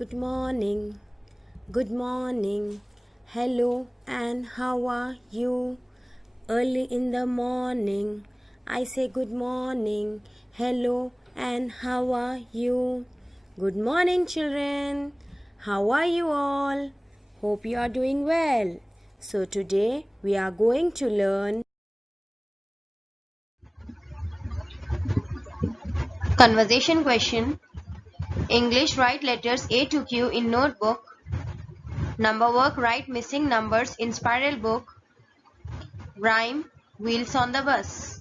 Good morning. Good morning. Hello and how are you? Early in the morning, I say good morning. Hello and how are you? Good morning, children. How are you all? Hope you are doing well. So, today we are going to learn Conversation question. English, write letters A to Q in notebook. Number work, write missing numbers in spiral book. Rhyme, wheels on the bus.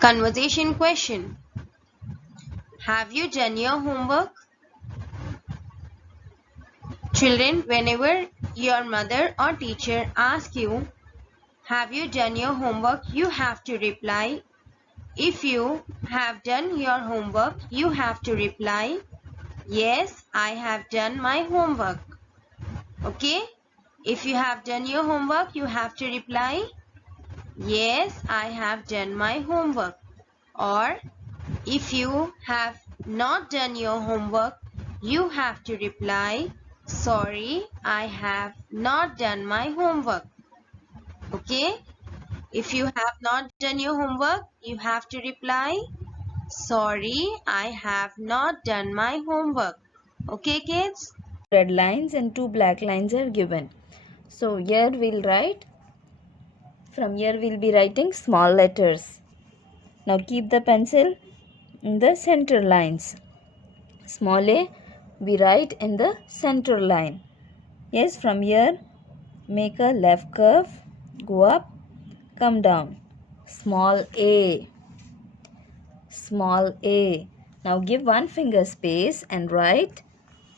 Conversation question. Have you done your homework? Children, whenever your mother or teacher asks you, have you done your homework? You have to reply. If you have done your homework, you have to reply, yes, I have done my homework. Okay? If you have done your homework, you have to reply, yes, I have done my homework. Or if you have not done your homework, you have to reply, sorry, I have not done my homework. Okay? If you have not done your homework, you have to reply, sorry, I have not done my homework. Okay, kids? Red lines and two black lines are given. So here we'll write, from here we'll be writing small letters. Now keep the pencil in the center lines. Small a we write in the center line. Yes, from here make a left curve, go up, come down. Small a. Small a. Now give one finger space and write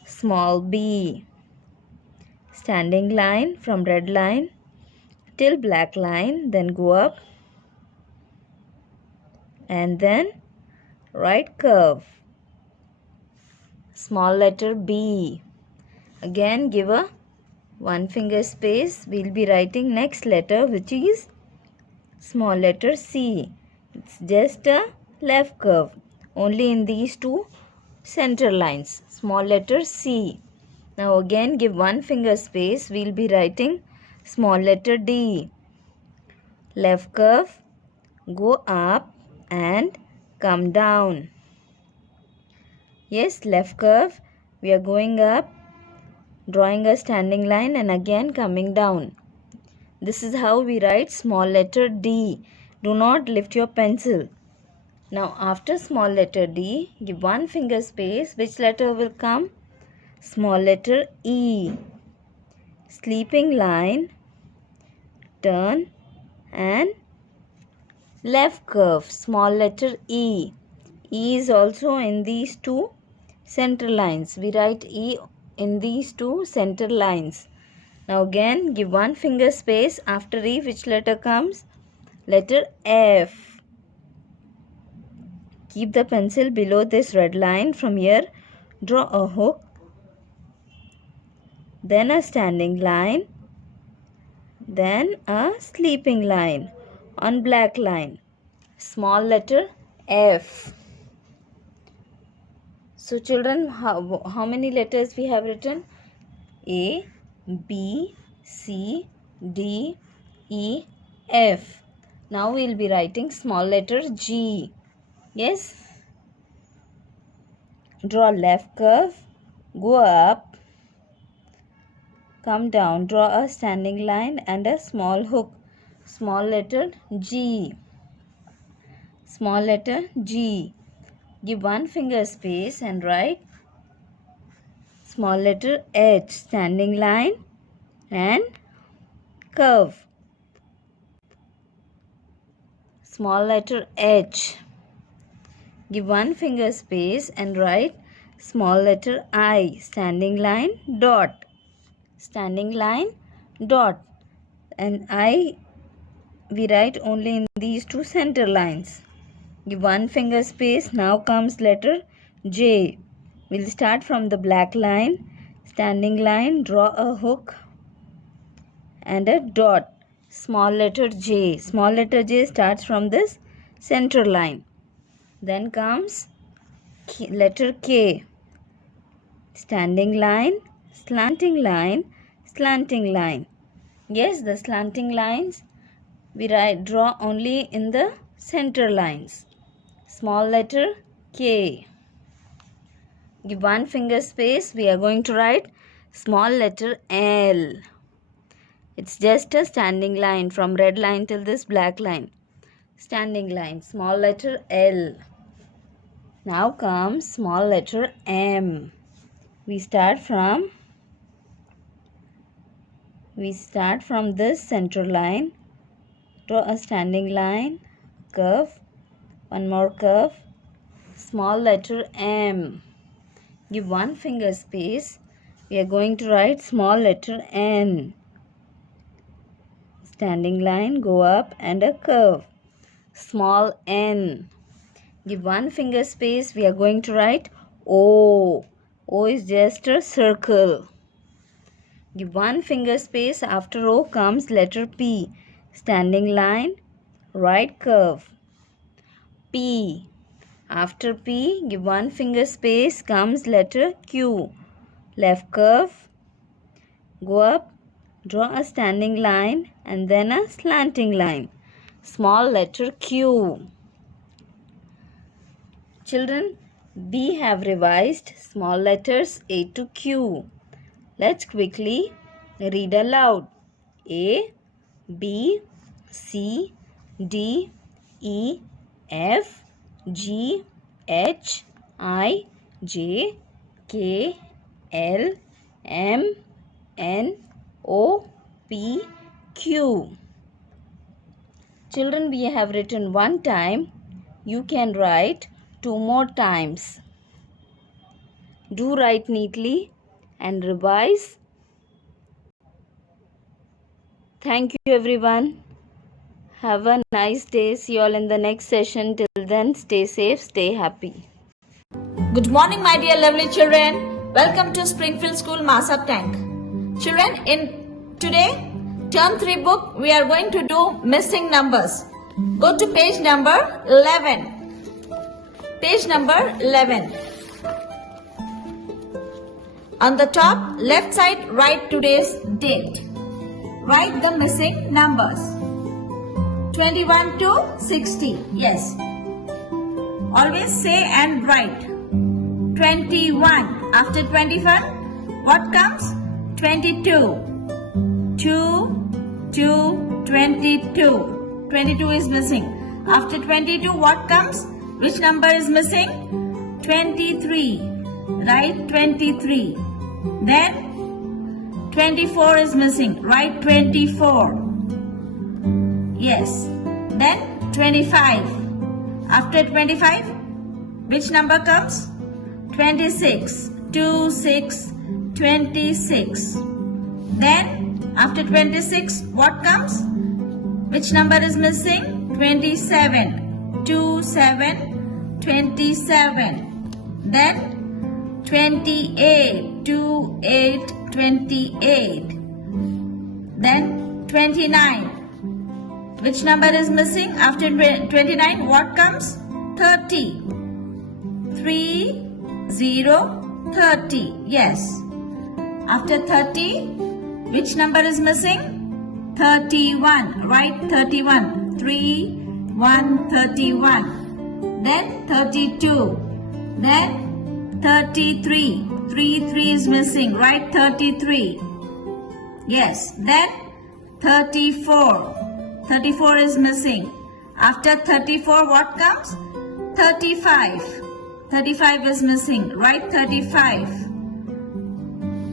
small b. Standing line from red line till black line, then go up and then right curve. Small letter B. Again give a one finger space. We'll be writing next letter, which is small letter C. It's just a left curve only in these two center lines. Small letter C. Now again give one finger space. We'll be writing small letter D. Left curve, go up and come down. Yes, left curve, we are going up, drawing a standing line and again coming down. This is how we write small letter D. Do not lift your pencil. Now after small letter D, give one finger space. Which letter will come? Small letter E. Sleeping line, turn and left curve, small letter E. E is also in these two center lines. We write E in these two center lines. Now again give one finger space. After E, which letter comes? Letter F. Keep the pencil below this red line. From here draw a hook, then a standing line, then a sleeping line on black line. Small letter F. So children, how many letters we have written? A, B, C, D, E, F. Now we will be writing small letter G. Yes. Draw left curve, go up, come down, draw a standing line and a small hook. Small letter G. Small letter G. Give one finger space and write small letter H, standing line and curve. Small letter H. Give one finger space and write small letter I, standing line, dot. Standing line, dot. And I we write only in these two center lines. Give one finger space. Now comes letter J. We'll start from the black line, standing line, draw a hook and a dot. Small letter J. Small letter J starts from this center line. Then comes letter K. standing line, slanting line, slanting line. Yes, the slanting lines we draw only in the center lines. Small letter K. Give one finger space. We are going to write small letter L. It's just a standing line from red line till this black line. Standing line, small letter L. Now comes small letter M. We start from this center line. Draw a standing line, curve, one more curve, small letter M. Give one finger space. We are going to write small letter N. Standing line, go up and a curve. Small n. Give one finger space. We are going to write O. O is just a circle. Give one finger space. After O comes letter P. Standing line, right curve. P. After P, give one finger space, comes letter Q. Left curve. Go up. Draw a standing line and then a slanting line. Small letter Q. Children, we have revised small letters A to Q. Let's quickly read aloud. A, B, C, D, E, F, G, H, I, J, K, L, M, N, O, P, Q. Children, we have written one time. You can write 2 more times. Do write neatly and revise. Thank you everyone. Have a nice day. See you all in the next session. Till then, stay safe, stay happy. Good morning, my dear lovely children. Welcome to Springfield School Masab Tank. Children, in today Term 3 book, we are going to do missing numbers. Go to page number 11. Page number 11. On the top left side, write today's date. Write the missing numbers. 21 to 60. Yes. Always say and write. 21. After 21, what comes? 22. 22. 22 is missing. After 22, what comes? Which number is missing? 23. Write 23. Then 24 is missing. Write 24. Yes. Then 25. After 25, which number comes? 26. 26. 26. Then after 26, what comes? Which number is missing? 27. 27. 27. Then 28. 28. 28. Then 29. Which number is missing? After 29, what comes? 30. 30. 30. Yes. After 30, which number is missing? 31. Write 31. 31. Then 32. Then 33. 33 is missing. Write 33. Yes. Then 34. 34 is missing. After 34, what comes? 35. 35 is missing. Write 35.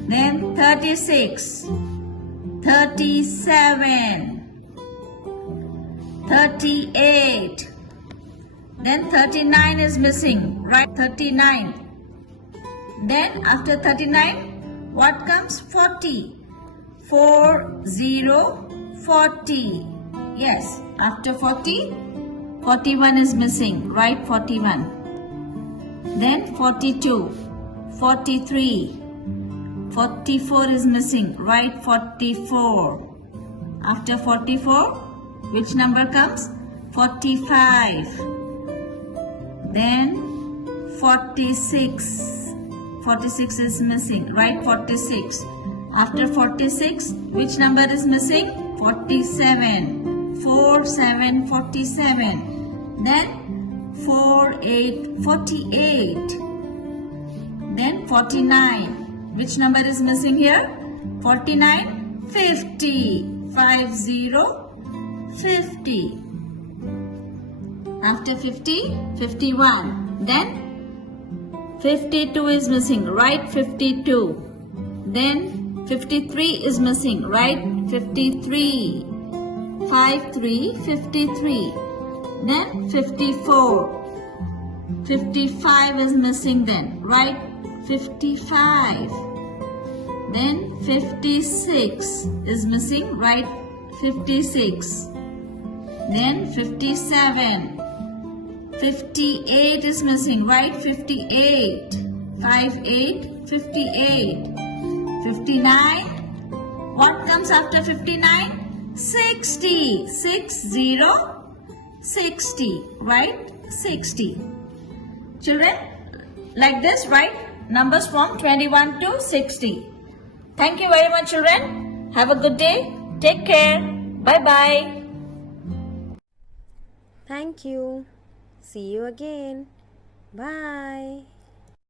Then 36. 37. 38. Then 39 is missing. Write 39. Then after 39, what comes? 40. 40. 40. Yes. After 40, 41 is missing. Write 41. Then 42. 43. 44 is missing. Write 44. After 44, which number comes? 45. Then 46. 46 is missing. Write 46. After 46, which number is missing? 47. 4, 7, 47. Then 4, 8, 48. Then 49. Which number is missing here? 49, 50. 5, 0, 50. After 50, 51. Then 52 is missing. Write 52. Then 53 is missing. Write 53. 5, 3, 53. Then 54. 55 is missing then. Write 55. Then 56 is missing. Write 56. Then 57. 58 is missing. Write 58. 5, 8, 58. 59. What comes after 59? 60. 6, 0, 60. Right? 60. Children, like this, write numbers from 21 to 60. Thank you very much, children. Have a good day. Take care. Bye-bye. Thank you. See you again. Bye.